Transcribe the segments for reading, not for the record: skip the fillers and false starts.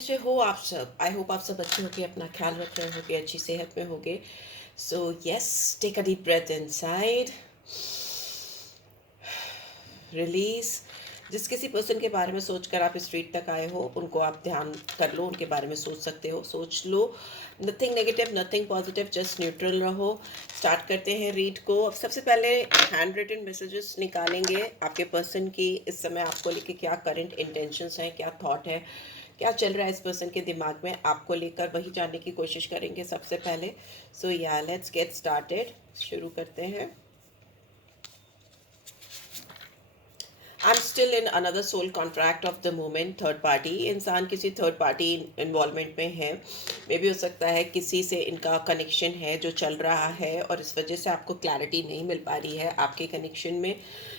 कैसे हो आप सब? आई होप आप सब अच्छे होगे, अपना ख्याल रख रहे होगे, अच्छी सेहत में होगे। So yes, take a deep breath inside, release. जिस किसी पर्सन के बारे में सोचकर आप स्ट्रीट तक आए हो, उनको आप ध्यान कर लो, उनके बारे में सोच सकते हो, सोच लो। Nothing negative, nothing positive, just neutral रहो। स्टार्ट करते हैं रीड को। अब सबसे पहले हैंड रिटन मैसेजेस निकालेंगे आपके पर्सन की। इस समय आपको लेके क्या करंट इंटेंशंस हैं, क्या थॉट है, क्या चल रहा है इस पर्सन के दिमाग में आपको लेकर, वही जानने की कोशिश करेंगे सबसे पहले। सो या लेट्स गेट स्टार्टेड, शुरू करते हैं। I am still in another soul contract of the moment. Third party इंसान किसी थर्ड पार्टी इन्वॉल्वमेंट में है। मे भी हो सकता है किसी से इनका कनेक्शन है जो चल रहा है, और इस वजह से आपको क्लैरिटी नहीं मिल पा रही है आपके कनेक्शन में।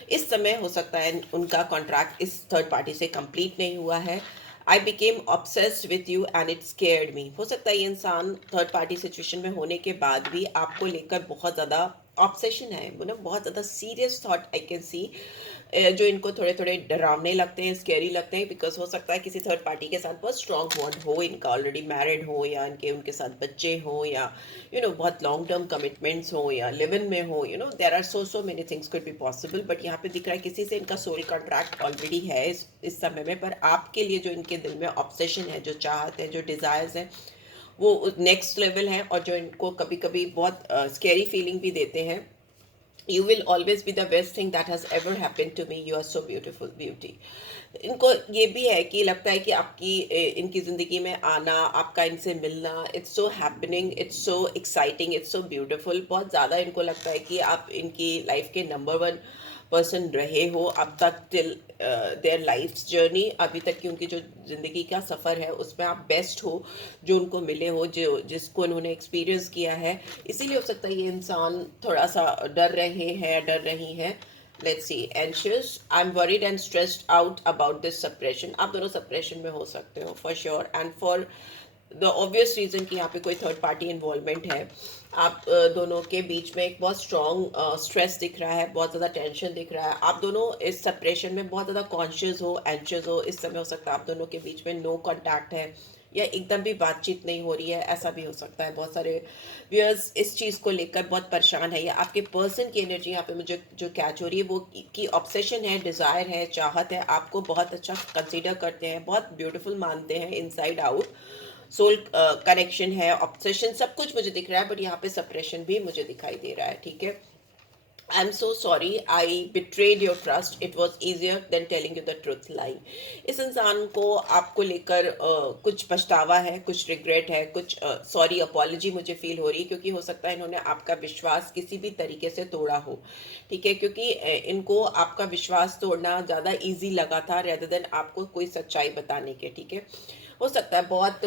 इस समय हो सकता है उनका कॉन्ट्रैक्ट इस थर्ड पार्टी से कंप्लीट नहीं हुआ है। I became obsessed with you and it scared me. हो सकता है ये इंसान थर्ड पार्टी सिचुएशन में होने के बाद भी आपको लेकर बहुत ज़्यादा ऑब्सेशन है, मतलब बहुत ज़्यादा serious thought I can see, जो इनको थोड़े थोड़े डरावने लगते हैं, स्केरी लगते हैं। बिकॉज हो सकता है किसी थर्ड पार्टी के साथ बहुत स्ट्रॉन्ग बॉन्ड हो, इनका ऑलरेडी मैरिड हो, या इनके उनके साथ बच्चे हो, या बहुत लॉन्ग टर्म कमिटमेंट्स हो, या लिव इन में हो। There are so many things could be possible. But यहाँ पे दिख रहा है किसी से इनका सोल कॉन्ट्रैक्ट ऑलरेडी है इस समय में। पर आपके लिए जो इनके दिल में ऑब्सेशन है, जो चाहत है, जो डिज़ायर्स है, वो नेक्स्ट लेवल है, और जो इनको कभी कभी बहुत स्केरी फीलिंग भी देते हैं। You will always be the best thing that has ever happened to me. You are so beautiful, beauty. इनको ये भी है कि लगता है कि आपकी इनकी ज़िंदगी में आना, आपका इनसे मिलना, it's so happening, it's so exciting, it's so beautiful. बहुत ज़्यादा इनको लगता है कि आप इनकी लाइफ के नंबर वन पर्सन रहे हो अब तक, टिल देयर लाइफ जर्नी। अभी तक की उनकी जो ज़िंदगी का सफ़र है उसमें आप बेस्ट हो जो उनको मिले हो, जो जिसको उन्होंने एक्सपीरियंस किया है। इसीलिए हो सकता है ये इंसान थोड़ा सा डर रहे हैं, डर रही हैं। Let's see, anxious, I am worried and stressed out about this suppression. आप दोनों सप्रेशन में हो सकते हो for sure, and for the obvious reason कि यहाँ पे कोई थर्ड पार्टी इन्वॉल्वमेंट है। आप दोनों के बीच में एक बहुत स्ट्रॉन्ग स्ट्रेस दिख रहा है, बहुत ज़्यादा टेंशन दिख रहा है। आप दोनों इस सेपरेशन में बहुत ज़्यादा कॉन्शियस हो, एंशियस हो। इस समय हो सकता है आप दोनों के बीच में नो कांटेक्ट है, या एकदम भी बातचीत नहीं हो रही है, ऐसा भी हो सकता है। बहुत सारे व्यूअर्स इस चीज़ को लेकर बहुत परेशान है, या आपके पर्सन की एनर्जी यहाँ पे मुझे जो कैच हो रही है वो की ऑब्सेशन है, डिज़ायर है, चाहत है, आपको बहुत अच्छा कंसीडर करते हैं, बहुत ब्यूटीफुल मानते हैं इनसाइड आउट। सोल कनेक्शन है, ऑब्सेशन, सब कुछ मुझे दिख रहा है। बट यहाँ पे सप्रेशन भी मुझे दिखाई दे रहा है, ठीक है। I am so sorry I betrayed your trust, it was easier than telling you the truth lie. इस इंसान को आपको लेकर कुछ पछतावा है, कुछ रिग्रेट है, कुछ सॉरी अपॉलॉजी मुझे फील हो रही है, क्योंकि हो सकता है इन्होंने आपका विश्वास किसी भी तरीके से तोड़ा हो, ठीक है। क्योंकि इनको आपका विश्वास तोड़ना ज़्यादा ईजी लगा था रेदर देन आपको कोई सच्चाई बताने के, ठीक है। हो सकता है बहुत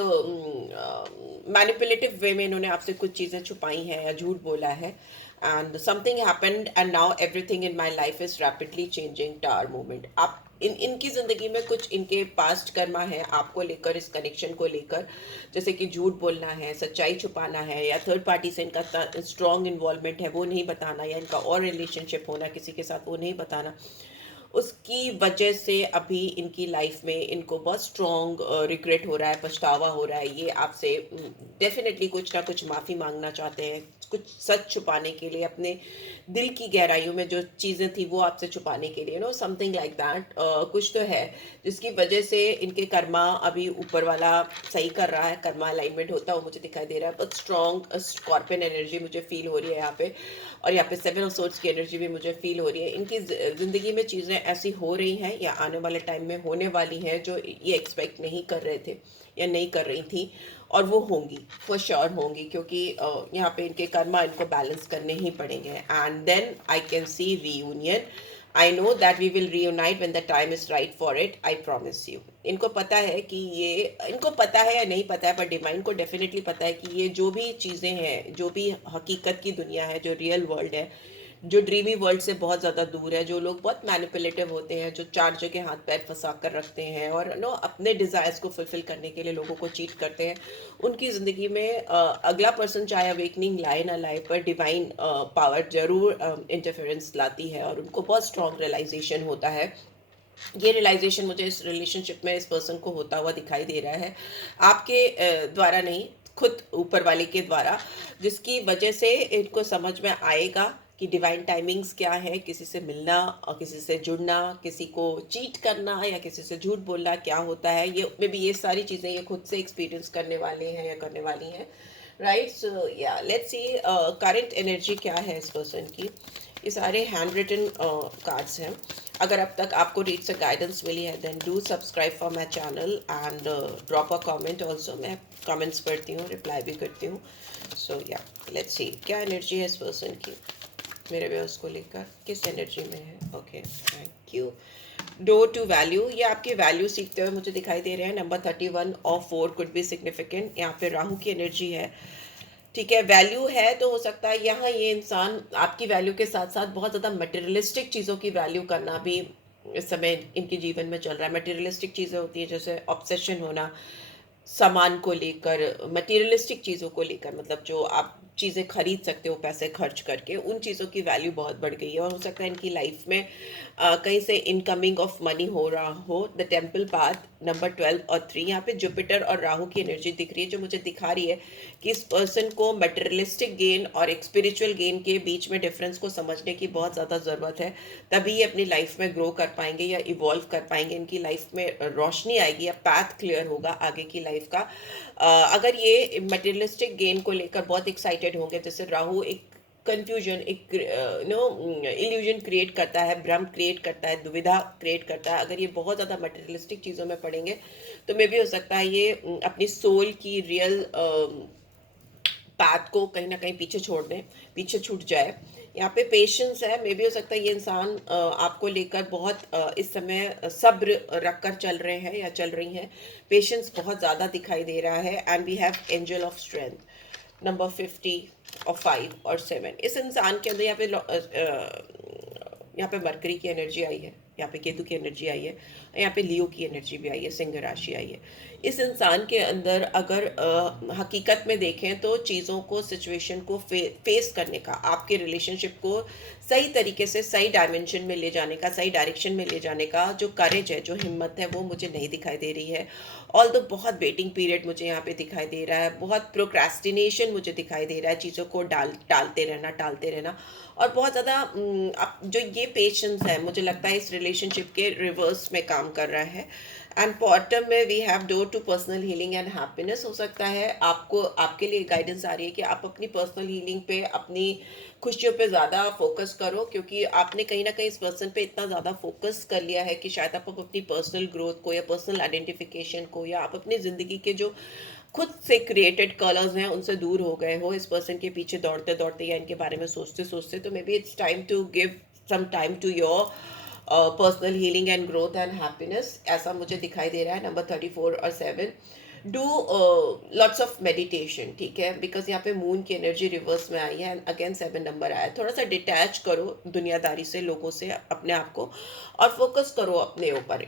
मैनिपुलेटिव वे में इन्होंने आपसे कुछ चीज़ें छुपाई हैं या झूठ बोला है। And something happened and now everything in my life is rapidly changing to our moment. आप इनकी ज़िंदगी में कुछ इनके पास्ट कर्मा है आपको लेकर, इस कनेक्शन को लेकर, जैसे कि झूठ बोलना है, सच्चाई छुपाना है, या थर्ड पार्टी से इनका स्ट्रॉन्ग इन्वॉल्वमेंट है वो नहीं बताना, या इनका और रिलेशनशिप होना किसी के साथ वो नहीं बताना। उसकी वजह से अभी इनकी लाइफ में इनको बहुत स्ट्रॉन्ग रिग्रेट हो रहा है, पछतावा हो रहा है। ये आपसे डेफिनेटली कुछ ना कुछ माफ़ी मांगना चाहते हैं, कुछ सच छुपाने के लिए, अपने दिल की गहराइयों में जो चीज़ें थी वो आपसे छुपाने के लिए, समथिंग लाइक दैट। कुछ तो है जिसकी वजह से इनके कर्मा अभी ऊपर वाला सही कर रहा है, कर्मा अलाइनमेंट होता हुआ मुझे दिखाई दे रहा है। बहुत स्ट्रॉन्ग स्कॉर्पियन एनर्जी मुझे फील हो रही है यहाँ पे, और यहाँ पे सेवन ऑफ सोर्ड्स की एनर्जी भी मुझे फील हो रही है। इनकी ज़िंदगी में चीज़ें ऐसी हो रही हैं या आने वाले टाइम में होने वाली हैं जो ये एक्सपेक्ट नहीं कर रहे थे या नहीं कर रही थी, और वो होंगी, फॉर श्योर होंगी, क्योंकि यहाँ पे इनके कर्मा इनको बैलेंस करने ही पड़ेंगे। And then I can see reunion. I know that we will reunite when the time is right for it, I promise you. इनको पता है कि ये, इनको पता है या नहीं पता है, पर डिवाइन को डेफिनेटली पता है कि ये जो भी चीज़ें हैं, जो भी हकीकत की दुनिया है, जो रियल वर्ल्ड है, जो ड्रीमी वर्ल्ड से बहुत ज़्यादा दूर है, जो लोग बहुत मैनिपुलेटिव होते हैं, जो चार जगह हाथ पैर फंसा कर रखते हैं और अपने डिज़ायर्स को फुलफिल करने के लिए लोगों को चीट करते हैं, उनकी ज़िंदगी में अगला पर्सन चाहे अवेकनिंग लाए ना लाए, पर डिवाइन पावर जरूर इंटरफेरेंस लाती है, और उनको बहुत स्ट्रॉन्ग रियलाइजेशन होता है ये रियलाइजेशन मुझे इस रिलेशनशिप में इस पर्सन को होता हुआ दिखाई दे रहा है, आपके द्वारा नहीं, खुद ऊपर वाले के द्वारा, जिसकी वजह से इनको समझ में आएगा कि डिवाइन टाइमिंग्स क्या है, किसी से मिलना और किसी से जुड़ना, किसी को चीट करना या किसी से झूठ बोलना क्या होता है। ये मे बी ये सारी चीज़ें ये खुद से एक्सपीरियंस करने वाले हैं या करने वाली हैं, राइट। सो या लेट्स सी करंट एनर्जी क्या है इस पर्सन की। ये सारे हैंड रिटन कार्ड्स हैं। अगर अब तक आपको रीड से गाइडेंस मिली है then do subscribe for my channel and drop a comment also. मैं कमेंट्स पढ़ती हूँ, रिप्लाई भी करती हूँ। सो या लेट्स सी क्या एनर्जी है इस पर्सन की मेरे व्यूअर्स को लेकर, किस एनर्जी में है। Okay, thank you. Do to value, ये आपकी वैल्यू सीखते हुए मुझे दिखाई दे रहे हैं। नंबर 31 और 4 कुड बी सिग्निफिकेंट। यहाँ पे राहु की एनर्जी है, ठीक है। वैल्यू है तो हो सकता है यहाँ ये इंसान आपकी वैल्यू के साथ साथ बहुत ज़्यादा मटेरियलिस्टिक चीज़ों की वैल्यू करना भी इस समय इनके जीवन में चल रहा है। मटेरियलिस्टिक चीज़ें होती हैं जैसे ऑब्सेशन होना सामान को लेकर, मटेरियलिस्टिक चीज़ों को लेकर, मतलब जो आप चीज़ें खरीद सकते हो पैसे खर्च करके, उन चीज़ों की वैल्यू बहुत बढ़ गई है। और हो सकता है इनकी लाइफ में कहीं से इनकमिंग ऑफ मनी हो रहा हो। द टेम्पल पाथ नंबर 12 और 3, यहाँ पे जुपिटर और राहु की एनर्जी दिख रही है, जो मुझे दिखा रही है कि इस पर्सन को मटेरियलिस्टिक गेन और एक स्पिरिचुअल गेन के बीच में डिफरेंस को समझने की बहुत ज़्यादा ज़रूरत है। तभी ये अपनी लाइफ में ग्रो कर पाएंगे या इवॉल्व कर पाएंगे, इनकी लाइफ में रोशनी आएगी या पैथ क्लियर होगा आगे की लाइफ का। अगर ये मटेरियलिस्टिक गेन को लेकर बहुत एक्साइटेड होंगे, जैसे राहु एक कंफ्यूजन, एक इल्यूजन क्रिएट करता है, भ्रम क्रिएट करता है, दुविधा क्रिएट करता है। अगर ये बहुत ज़्यादा मटेरियलिस्टिक चीज़ों में पड़ेंगे तो मे भी हो सकता है ये अपनी सोल की रियल पाथ को कहीं ना कहीं पीछे छोड़ दें, पीछे छूट जाए। यहाँ पे पेशेंस है, मे भी हो सकता है ये इंसान आपको लेकर बहुत इस समय सब्र रख कर चल रहे हैं या चल रही हैं। पेशेंस बहुत ज़्यादा दिखाई दे रहा है। And we have angel of strength number 50 और 5 और 7। इस इंसान के अंदर यहाँ पे मरकरी की एनर्जी आई है, यहाँ पे केतु की एनर्जी आई है, यहाँ पे लियो की एनर्जी भी आई है, सिंह राशि आई है। इस इंसान के अंदर अगर हकीकत में देखें तो चीज़ों को, सिचुएशन को फेस करने का, आपके रिलेशनशिप को सही तरीके से सही डायमेंशन में ले जाने का, सही डायरेक्शन में ले जाने का जो करेज है, जो हिम्मत है, वो मुझे नहीं दिखाई दे रही है। ऑल दो बहुत वेटिंग पीरियड मुझे यहाँ पे दिखाई दे रहा है, बहुत प्रोक्रेस्टिनेशन मुझे दिखाई दे रहा है, चीज़ों को टालते रहना। और बहुत ज़्यादा अब जो ये पेशेंस है मुझे लगता है इस रिलेशनशिप के रिवर्स में काम कर रहा है। एंड बॉटम में we have door to personal healing and happiness. हो सकता है आपको, आपके लिए गाइडेंस आ रही है कि आप अपनी पर्सनल हीलिंग पे, अपनी खुशियों पे ज़्यादा फोकस करो, क्योंकि आपने कहीं ना कहीं इस पर्सन पे इतना ज़्यादा फोकस कर लिया है कि शायद आप अपनी पर्सनल ग्रोथ को या पर्सनल आइडेंटिफिकेशन को या आप अपनी ज़िंदगी के जो खुद से क्रिएटेड कलर्स हैं उनसे दूर हो गए हो इस पर्सन के पीछे दौड़ते दौड़ते या इनके बारे में सोचते सोचते। तो maybe it's time to give some time to your personal healing and growth and happiness, ऐसा मुझे दिखाई दे रहा है। नंबर 34 और 7, डू लॉट्स ऑफ मेडिटेशन, ठीक है, बिकॉज यहाँ पे मून की एनर्जी रिवर्स में आई है। अगेन 7 नंबर आया है। थोड़ा सा डिटैच करो दुनियादारी से, लोगों से, अपने आप को, और फोकस करो अपने ऊपर।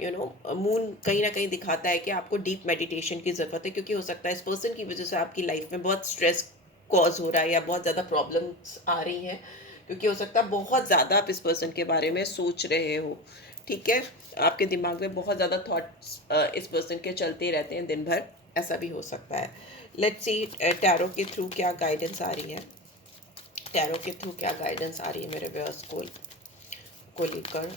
मून कहीं ना कहीं दिखाता है कि आपको डीप मेडिटेशन की ज़रूरत है, क्योंकि हो सकता है इस पर्सन की वजह से आपकी लाइफ में बहुत स्ट्रेस कॉज हो रहा है या बहुत ज़्यादा प्रॉब्लम्स आ रही हैं, क्योंकि हो सकता है बहुत ज़्यादा आप इस पर्सन के बारे में सोच रहे हो, ठीक है। आपके दिमाग में बहुत ज़्यादा थॉट्स इस पर्सन के चलते रहते हैं दिन भर, ऐसा भी हो सकता है। लेट्स सी टैरो के थ्रू क्या गाइडेंस आ रही है, टैरो के थ्रू क्या गाइडेंस आ रही है मेरे व्यूअर्स को लेकर,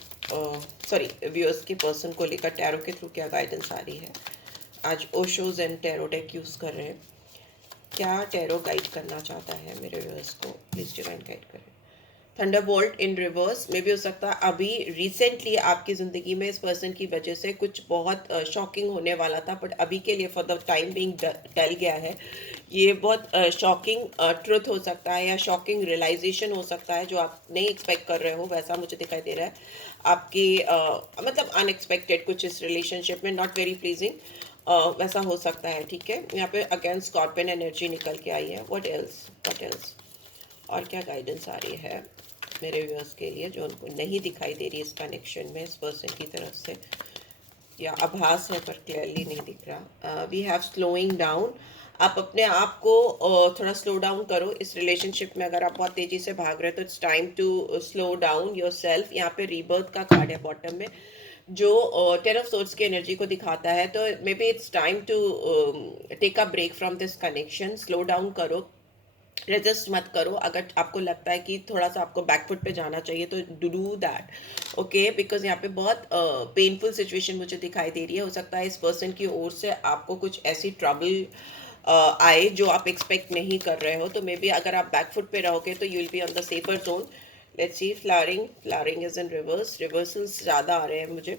सॉरी व्यूअर्स के पर्सन को लेकर टैरो के थ्रू क्या गाइडेंस आ रही है। आज Osho's and tarot deck use कर रहे हैं। क्या टैरो गाइड करना चाहता है मेरे व्यूअर्स को, प्लीज़ डिवाइन गाइड करें। थंडरबोल्ट इन रिवर्स में भी हो सकता है अभी रिसेंटली आपकी ज़िंदगी में इस पर्सन की वजह से कुछ बहुत शॉकिंग होने वाला था, बट अभी के लिए फॉर द टाइम बिंग टल गया है। ये बहुत शॉकिंग ट्रुथ हो सकता है या शॉकिंग रियलाइजेशन हो सकता है जो आप नहीं एक्सपेक्ट कर रहे हो, वैसा मुझे दिखाई दे रहा है। आपकी मतलब अनएक्सपेक्टेड कुछ इस रिलेशनशिप में, नॉट वेरी प्लीजिंग, वैसा हो सकता है, ठीक है। यहाँ पे अगेन स्कॉर्पियन एनर्जी निकल के आई है। व्हाट एल्स और क्या गाइडेंस आ रही है मेरे व्यूअर्स के लिए जो उनको नहीं दिखाई दे रही इस कनेक्शन में इस पर्सन की तरफ से, या आभास है पर क्लियरली नहीं दिख रहा। वी हैव स्लोइंग डाउन, आप अपने आप को थोड़ा स्लो डाउन करो इस रिलेशनशिप में। अगर आप बहुत तेज़ी से भाग रहे हो तो it's time to slow down yourself. यहाँ पे रीबर्थ का कार्ड है बॉटम में, जो 10 ऑफ सोर्ड्स की एनर्जी को दिखाता है, तो maybe it's time to take a break from this connection, slow down करो, रेजिस्ट मत करो। अगर आपको लगता है कि थोड़ा सा आपको बैकफुट पे जाना चाहिए तो डू दैट, ओके, बिकॉज यहाँ पे बहुत पेनफुल सिचुएशन मुझे दिखाई दे रही है। हो सकता है इस पर्सन की ओर से आपको कुछ ऐसी ट्रबल आए जो आप एक्सपेक्ट नहीं कर रहे हो, तो मे बी अगर आप बैकफुट पे रहोगे तो you will be on the safer zone. Let's see, flowering, flowering is in reverse, reversals ज़्यादा आ रहे हैं मुझे।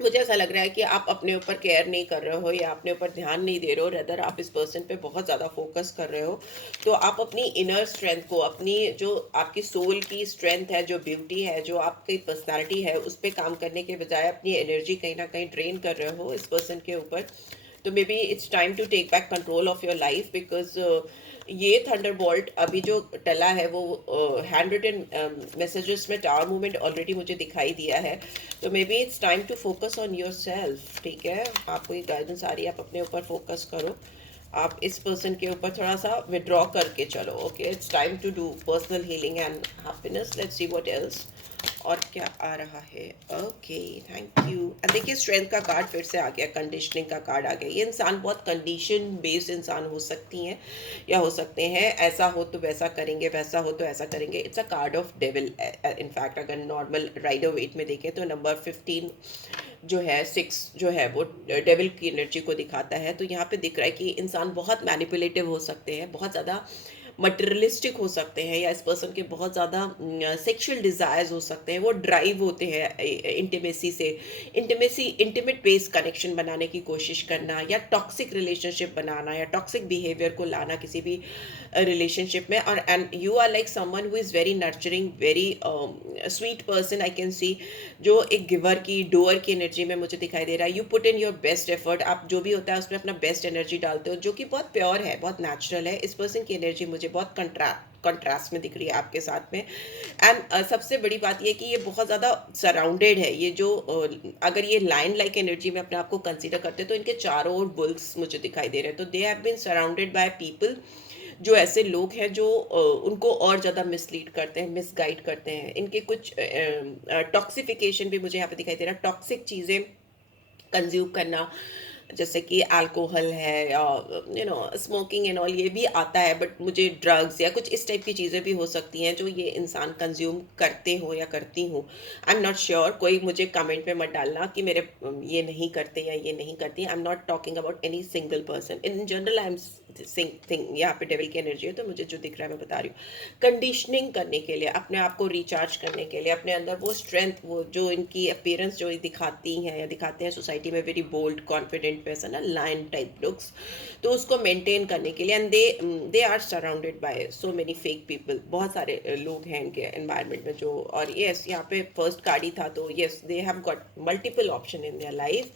मुझे ऐसा लग रहा है कि आप अपने ऊपर केयर नहीं कर रहे हो या अपने ऊपर ध्यान नहीं दे रहे हो, रेदर आप इस पर्सन पे बहुत ज़्यादा फोकस कर रहे हो। तो आप अपनी इनर स्ट्रेंथ को, अपनी जो आपकी सोल की स्ट्रेंथ है, जो ब्यूटी है, जो आपकी पर्सनालिटी है, उस पर काम करने के बजाय अपनी एनर्जी कहीं ना कहीं ड्रेन कर रहे हो इस पर्सन के ऊपर। तो maybe it's time to take back control of your life, because ये थंडरबोल्ट अभी जो टला है वो हैंड रिटन मैसेजेस में टावर मूवमेंट ऑलरेडी मुझे दिखाई दिया है। तो maybe it's time to focus on yourself, ठीक है। आपको ये गाइडेंस आ रही है, आप अपने ऊपर फोकस करो, आप इस पर्सन के ऊपर थोड़ा सा विड्रॉ करके चलो, okay. It's time to do personal healing and happiness. Let's see what else और क्या आ रहा है। Okay, thank you. देखिए स्ट्रेंथ का कार्ड फिर से आ गया, कंडीशनिंग का कार्ड आ गया। ये इंसान बहुत कंडीशन बेस्ड इंसान हो सकती हैं या हो सकते हैं, ऐसा हो तो वैसा करेंगे, वैसा हो तो ऐसा करेंगे। It's a card of devil. In fact अगर नॉर्मल राइडर वेट में देखें तो नंबर 15 जो है, 6 जो है, वो डेविल की एनर्जी को दिखाता है। तो यहाँ पे दिख रहा है कि इंसान बहुत मैनिपुलेटिव हो सकते हैं, बहुत ज़्यादा मटेरियलिस्टिक हो सकते हैं, या इस पर्सन के बहुत ज़्यादा सेक्सुअल डिज़ायर्स हो सकते हैं, वो ड्राइव होते हैं इंटीमेसी से, इंटीमेट बेस्ड कनेक्शन बनाने की कोशिश करना, या टॉक्सिक रिलेशनशिप बनाना, या टॉक्सिक बिहेवियर को लाना किसी भी रिलेशनशिप में। और and you are like someone who is very nurturing, very sweet person, I can see, जो एक गिवर की, डोअर की एनर्जी में मुझे दिखाई दे रहा है। You put in your best effort, आप जो भी होता है उसमें अपना बेस्ट एनर्जी डालते हो, जो कि बहुत प्योर है, बहुत नेचुरल है। इस पर्सन की एनर्जी मुझे बहुत कंट्रास्ट में दिख रही है आपके साथ में। एंड सबसे बड़ी बात ये कि ये बहुत ज़्यादा सराउंडेड है, ये जो अगर ये लाइन लाइक एनर्जी में अपने आप को कंसीडर करते हैं तो इनके चारों ओर बुल्स मुझे दिखाई दे रहे हैं। तो they have been surrounded by people, जो ऐसे लोग हैं जो उनको और ज़्यादा मिसलीड करते हैं, मिसगाइड करते हैं। इनके कुछ टॉक्सिफिकेशन भी मुझे यहाँ पे दिखाई दे रहा है, टॉक्सिक चीज़ें कंज्यूम करना, जैसे कि अल्कोहल है, या स्मोकिंग एंड ऑल, ये भी आता है। बट मुझे ड्रग्स या कुछ इस टाइप की चीज़ें भी हो सकती हैं जो ये इंसान कंज्यूम करते हो या करती हो। आई एम नॉट श्योर, कोई मुझे कमेंट में मत डालना कि मेरे ये नहीं करते या ये नहीं करती। आई am not talking about any single person, in general I am thing. यहाँ पे डेविल की एनर्जी है तो मुझे जो दिख रहा है मैं बता रही हूँ। कंडीशनिंग करने के लिए, अपने आप को रिचार्ज करने के लिए, अपने अंदर वो स्ट्रेंथ, वो जो इनकी अपीयरेंस जो दिखाती हैं या दिखाते हैं सोसाइटी में, वेरी बोल्ड कॉन्फिडेंट पर्सन, ना लायन टाइप लुक्स, तो उसको मेंटेन करने के लिए। And they are surrounded by so many fake people, बहुत सारे लोग हैं इनके एनवायरनमेंट में जो। और यस, यहाँ पे फर्स्ट कार्ड ही था, तो yes, they have got multiple option in their life.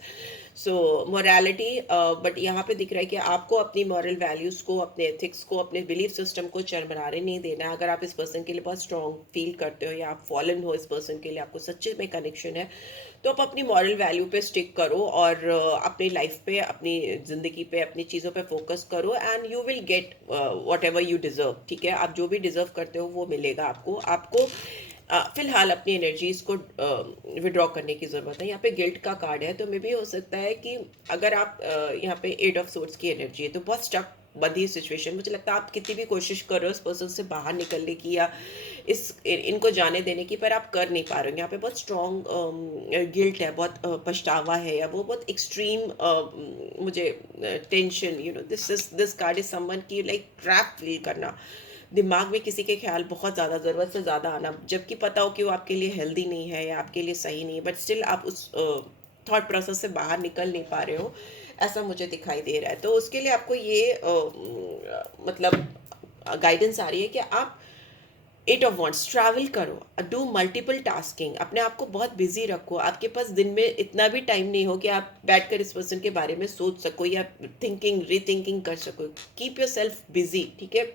So morality, but यहाँ पे दिख रहा है कि आपको अपनी मॉरल वैल्यूज़ को, अपने एथिक्स को, अपने बिलीफ सिस्टम को चरमराने नहीं देना है। अगर आप इस पर्सन के लिए बहुत स्ट्रॉन्ग फील करते हो या आप फॉलन हो इस पर्सन के लिए, आपको सच्चे में कनेक्शन है, तो आप अपनी मॉरल वैल्यू पे स्टिक करो और अपनी लाइफ पे, अपनी ज़िंदगी पे, अपनी चीज़ों पे फोकस करो, and you will get what ever you deserve, ठीक है। आप जो भी डिज़र्व करते हो वो मिलेगा आपको। आपको फिलहाल अपनी एनर्जीज को विड्रॉ करने की ज़रूरत है। यहाँ पे गिल्ट का कार्ड है, तो मे भी हो सकता है कि अगर आप यहाँ पे 8 ऑफ सोर्ड्स की एनर्जी है, तो बहुत स्टक बंधी सिचुएशन, मुझे लगता है आप कितनी भी कोशिश कर रहे हो इस पर्सन से बाहर निकलने की या इनको जाने देने की, पर आप कर नहीं पा रहे हो। यहाँ पे बहुत स्ट्रॉन्ग गिल्ट है, बहुत पछतावा है, या वो बहुत एक्सट्रीम मुझे tension, this card is someone की लाइक ट्रैप फील करना, दिमाग में किसी के ख्याल बहुत ज़्यादा, ज़रूरत से ज़्यादा आना, जबकि पता हो कि वो आपके लिए हेल्दी नहीं है या आपके लिए सही नहीं है, बट स्टिल आप उस थॉट प्रोसेस से बाहर निकल नहीं पा रहे हो, ऐसा मुझे दिखाई दे रहा है। तो उसके लिए आपको ये मतलब गाइडेंस आ रही है कि आप 8 ऑफ वॉन्ट्स, ट्रैवल करो, डू मल्टीपल टास्किंग, अपने आप को बहुत बिजी रखो। आपके पास दिन में इतना भी टाइम नहीं हो कि आप बैठकर इस पर्सन के बारे में सोच सको या थिंकिंग, रीथिंकिंग कर सको। कीप योर सेल्फ बिजी, ठीक है।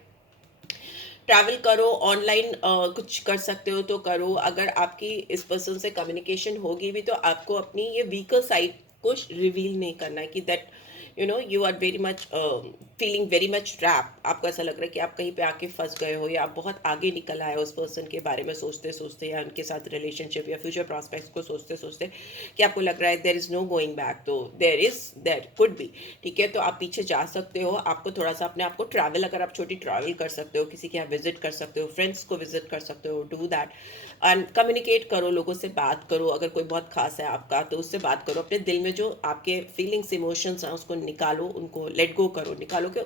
ट्रैवल करो, ऑनलाइन कुछ कर सकते हो तो करो। अगर आपकी इस पर्सन से कम्युनिकेशन होगी भी तो आपको अपनी ये वीकर साइड को रिवील नहीं करना है कि that you are very much feeling very much trap, आपको ऐसा लग रहा है कि आप कहीं पे आके फंस गए हो, या आप बहुत आगे निकल आए हो उस पर्सन के बारे में सोचते सोचते, या उनके साथ रिलेशनशिप या फ्यूचर प्रॉस्पेक्ट्स को सोचते सोचते, कि आपको लग रहा है there is no going back. तो देयर कुड बी, ठीक है, तो आप पीछे जा सकते हो। आपको थोड़ा सा अपने आप को ट्रैवल, अगर आप छोटी ट्रैवल कर सकते हो, किसी के यहाँ विजिट कर सकते हो, फ्रेंड्स को विजिट कर सकते हो, डू दैट। एंड कम्युनिकेट करो, लोगों से बात करो, अगर कोई बहुत खास है आपका तो उससे बात करो, अपने दिल में जो आपके फीलिंग्स इमोशंस हैं उसको निकालो, उनको लेट गो करो, निकालो के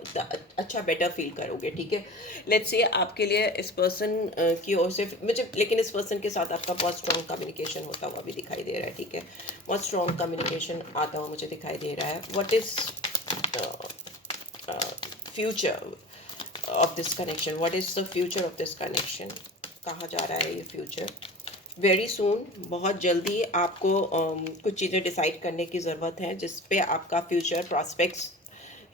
अच्छा बेटर फील करोगे, ठीक है। लेट्स से आपके लिए इस पर्सन की ओर से मुझे, लेकिन इस पर्सन के साथ आपका बहुत स्ट्रॉन्ग कम्युनिकेशन होता हुआ भी दिखाई दे रहा है, ठीक है, बहुत स्ट्रॉन्ग कम्युनिकेशन आता हुआ मुझे दिखाई दे रहा है। What is future of this connection, what is the future of this connection, कहाँ जा रहा है ये फ्यूचर? वेरी सून, बहुत जल्दी आपको कुछ चीज़ें डिसाइड करने की ज़रूरत है, जिस पे आपका फ्यूचर प्रॉस्पेक्ट्स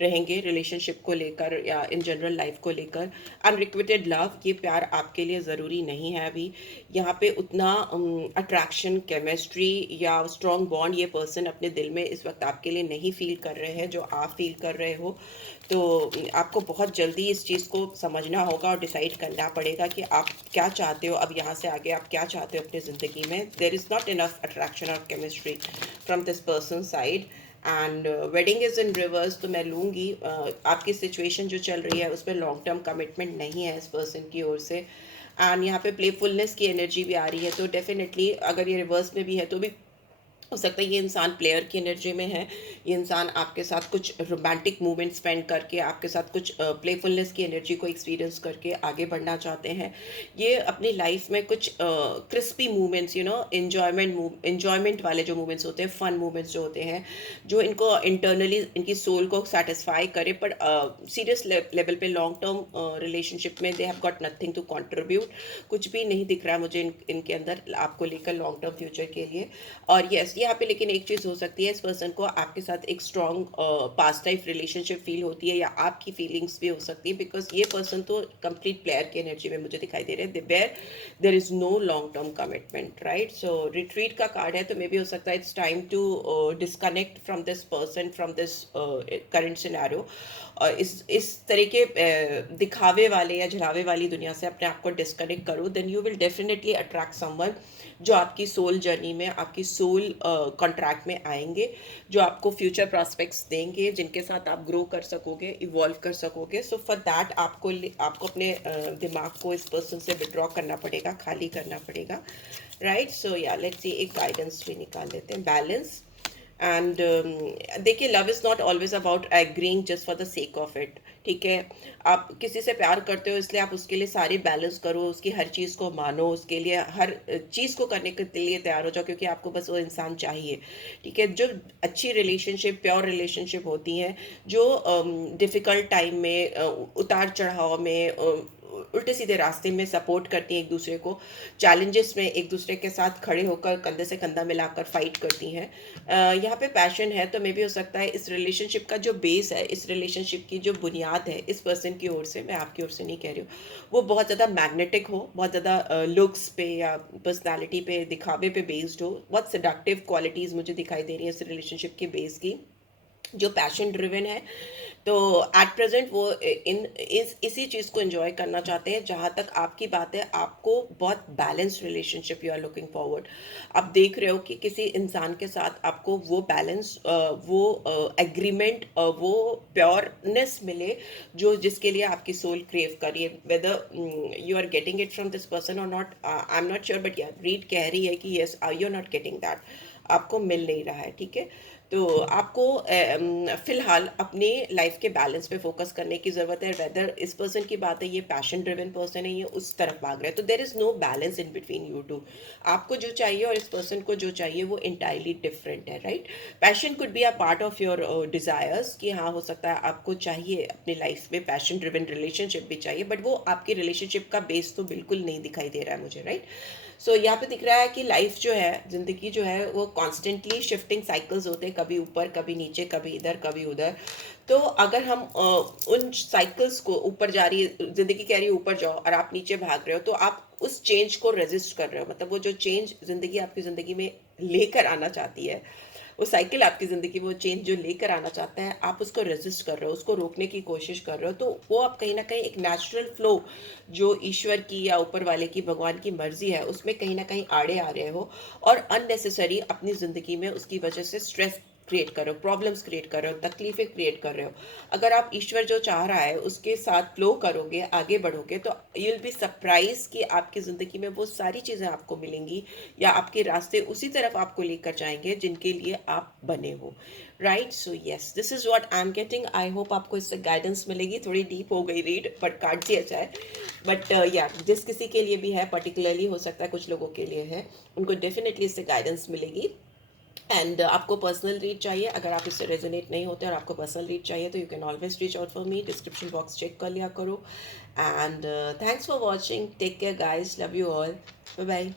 रहेंगे, रिलेशनशिप को लेकर या इन जनरल लाइफ को लेकर। अनरिक्विटेड लव, ये प्यार आपके लिए ज़रूरी नहीं है अभी। यहाँ पे उतना अट्रैक्शन, केमिस्ट्री या स्ट्रॉन्ग बॉन्ड ये पर्सन अपने दिल में इस वक्त आपके लिए नहीं फील कर रहे हैं जो आप फील कर रहे हो। तो आपको बहुत जल्दी इस चीज़ को समझना होगा और डिसाइड करना पड़ेगा कि आप क्या चाहते हो, अब यहाँ से आगे आप क्या चाहते हो अपनी ज़िंदगी में। There is not enough attraction और chemistry from this person side, and wedding is in reverse. तो मैं लूँगी आपकी सिचुएशन जो चल रही है उसमें लॉन्ग टर्म कमिटमेंट नहीं है इस पर्सन की ओर से। एंड यहाँ पे प्लेफुलनेस की एनर्जी भी आ रही है, तो डेफिनेटली अगर ये रिवर्स में भी है तो भी हो सकता है ये इंसान प्लेयर की एनर्जी में है। ये इंसान आपके साथ कुछ रोमांटिक मोमेंट स्पेंड करके, आपके साथ कुछ प्लेफुलनेस की एनर्जी को एक्सपीरियंस करके आगे बढ़ना चाहते हैं। ये अपनी लाइफ में कुछ क्रिस्पी मोमेंट्स, इंजॉयमेंट वाले जो मोमेंट्स होते हैं, फन मोमेंट्स जो होते हैं, जो इनको इंटरनली इनकी सोल को सेटिस्फाई करे, पर सीरियस लेवल पे लॉन्ग टर्म रिलेशनशिप में they have got nothing to contribute. कुछ भी नहीं दिख रहा है मुझे इनके अंदर आपको लेकर लॉन्ग टर्म फ्यूचर के लिए। और यस, यहाँ पे लेकिन एक चीज़ हो सकती है, इस पर्सन को आपके साथ एक strong past life relationship feel होती है, या आपकी फीलिंग्स भी हो सकती है, बिकॉज ये पर्सन तो कंप्लीट प्लेयर की एनर्जी में मुझे दिखाई दे रहे हैं, where there is no long term commitment, right. So retreat का कार्ड है, तो मे बी हो सकता है it's time to disconnect from this person, from this current scenario. और इस तरह के दिखावे वाले या झलावे वाली दुनिया से अपने आप को डिस्कनेक्ट करो, then you will definitely attract someone जो आपकी सोल जर्नी में, आपकी सोल कॉन्ट्रैक्ट में आएंगे, जो आपको फ्यूचर प्रॉस्पेक्ट्स देंगे, जिनके साथ आप ग्रो कर सकोगे, इवॉल्व कर सकोगे। सो फॉर दैट आपको अपने दिमाग को इस पर्सन से विड्रॉ करना पड़ेगा, खाली करना पड़ेगा, राइट। सो या लेट्स सी, एक गाइडेंस भी निकाल लेते हैं, बैलेंस। एंड देखिए, love is not always about agreeing just for the sake of it, ठीक है। आप किसी से प्यार करते हो इसलिए आप उसके लिए सारी बैलेंस करो, उसकी हर चीज़ को मानो, उसके लिए हर चीज़ को करने के लिए तैयार हो जाओ, क्योंकि आपको बस वो इंसान चाहिए, ठीक है। जो अच्छी रिलेशनशिप, प्योर रिलेशनशिप होती हैं, जो डिफ़िकल्ट टाइम में, उतार चढ़ाव में, उल्टे सीधे रास्ते में सपोर्ट करती हैं एक दूसरे को, चैलेंजेस में एक दूसरे के साथ खड़े होकर कंधे से कंधा मिलाकर फाइट करती हैं। यहाँ पे पैशन है, तो मे भी हो सकता है इस रिलेशनशिप का जो बेस है, इस रिलेशनशिप की जो बुनियाद है इस पर्सन की ओर से, मैं आपकी ओर से नहीं कह रही हूँ, वो बहुत ज़्यादा मैग्नेटिक हो, बहुत ज़्यादा लुक्स पे या पर्सनैलिटी पे, दिखावे पे बेस्ड हो। बहुत सेडक्टिव क्वालिटीज़ मुझे दिखाई दे रही है इस रिलेशनशिप के बेस की, जो पैशन ड्रिवन है। तो एट प्रेजेंट वो इसी चीज़ को एंजॉय करना चाहते हैं। जहाँ तक आपकी बात है, आपको बहुत balanced relationship you are looking forward. आप देख रहे हो कि किसी इंसान के साथ आपको वो बैलेंस, वो एग्रीमेंट, वो प्योरनेस मिले, जो जिसके लिए आपकी सोल क्रेव कर रही है। Whether you are getting it from this person और नॉट, I am not sure, but या रीड कह रही है कि yes, you are not getting that, आपको मिल नहीं रहा है, ठीक है। तो आपको फिलहाल अपने लाइफ के बैलेंस पे फोकस करने की ज़रूरत है। वेदर इस पर्सन की बात है, ये पैशन ड्रिवन पर्सन है, ये उस तरफ भाग रहा है, तो there is no balance in between you two. आपको जो चाहिए और इस पर्सन को जो चाहिए वो इंटायरली डिफरेंट है, right. Passion could be a part of your desires, कि हाँ, हो सकता है आपको चाहिए अपनी लाइफ में पैशन ड्रिवन रिलेशनशिप भी चाहिए, बट वो आपकी रिलेशनशिप का बेस तो बिल्कुल नहीं दिखाई दे रहा है मुझे, राइट। सो यहाँ पे दिख रहा है कि लाइफ जो है, ज़िंदगी जो है, वो कॉन्स्टेंटली शिफ्टिंग साइकिल्स होते हैं, कभी ऊपर, कभी नीचे, कभी इधर, कभी उधर। तो अगर हम उन साइकिल्स को, ऊपर जा रही है ज़िंदगी, कह रही है ऊपर जाओ, और आप नीचे भाग रहे हो, तो आप उस चेंज को रेजिस्ट कर रहे हो, मतलब वो जो चेंज ज़िंदगी आपकी ज़िंदगी में लेकर आना चाहती है, वो साइकिल आपकी ज़िंदगी में वो चेंज जो लेकर आना चाहता है, आप उसको रेज़िस्ट कर रहे हो, उसको रोकने की कोशिश कर रहे हो, तो वो आप कहीं न कहीं एक नेचुरल फ्लो जो ईश्वर की या ऊपर वाले की, भगवान की मर्ज़ी है, उसमें कहीं न कहीं आड़े आ रहे हो और अननेसेसरी अपनी ज़िंदगी में उसकी वजह से स्ट्रेस क्रिएट कर रहे हो, प्रॉब्लम्स क्रिएट कर रहे हो, तकलीफ़ें क्रिएट कर रहे हो। अगर आप ईश्वर जो चाह रहा है, उसके साथ फ्लो करोगे, आगे बढ़ोगे, तो यू विल बी सरप्राइज़ कि आपकी ज़िंदगी में वो सारी चीज़ें आपको मिलेंगी या आपके रास्ते उसी तरफ आपको लेकर जाएँगे जिनके लिए आप बने हो। Right? So yes, this is what I am getting. I hope आपको इससे गाइडेंस मिलेगी। थोड़ी डीप हो गई रीड, बट काट दिया जाए। बट या जिस किसी के लिए भी है, पर्टिकुलरली हो सकता है कुछ लोगों के लिए है, उनको डेफ़िनिटली इससे गाइडेंस मिलेगी। एंड आपको पर्सनल रीड चाहिए, अगर आप इससे रेजोनेट नहीं होते और आपको पर्सनल रीड चाहिए, तो you can always reach out for me. Description box check कर लिया करो। And thanks for watching. Take care guys, love you all. Bye bye.